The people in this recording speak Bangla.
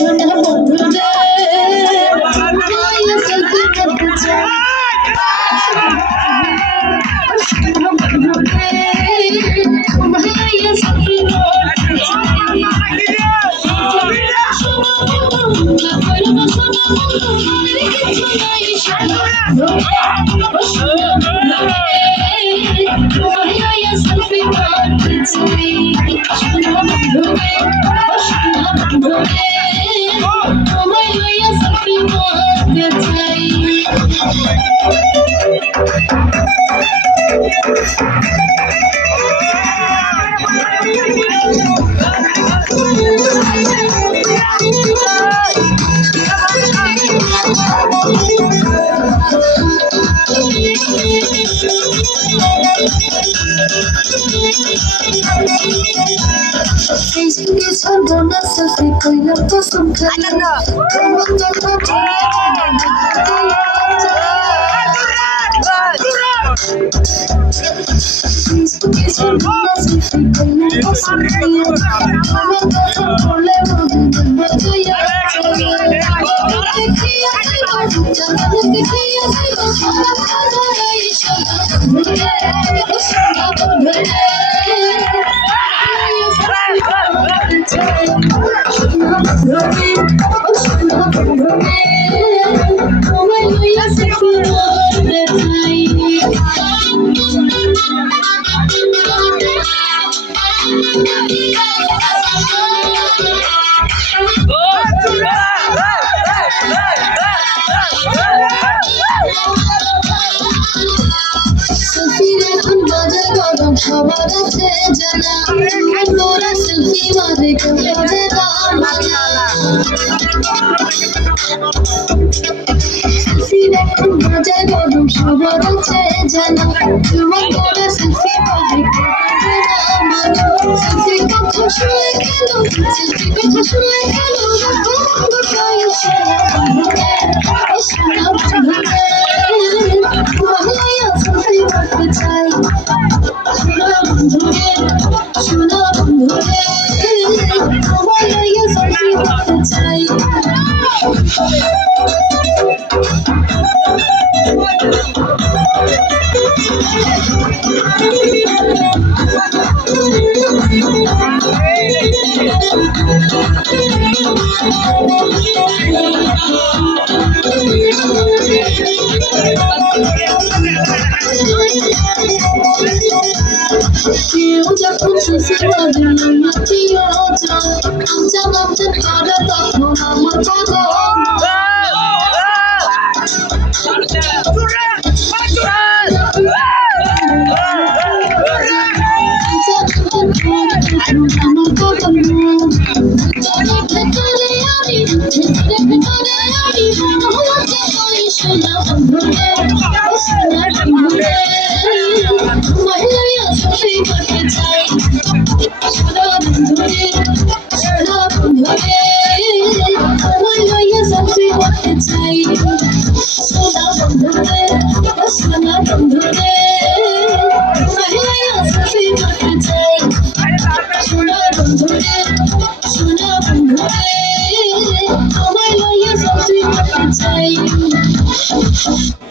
শোনা বন্ধু রে সেলফি করতে চাই শোনা বন্ধু রে ভাইয়া সেলফি করতে ফেসবুকে ছাড়বো না সেলফি কইলাম তো সংখ্যা ফেসবুকে ছাড়বো না সেলফি কইলাম তো সংখ্যা আমার কথা বলে বাজাইয়া দেখিয়া যাইবা দেখিয়া যাইবা সব খাজাই সব সবার আছে জানা তোরা সেলফি মারে করে সেলফি এখন বাজার গরম সবার আছে জানা তোরা সেলফি মারে সেলফি কথা শুনে গেল সেলফি কথা শুনে গেল শোনা বন্ধুরে তোমার লইয়া সেলফি করতে চাই কেউ যখন শেষে করে নাচিও জানাম যে তারা তখন আমার Bye.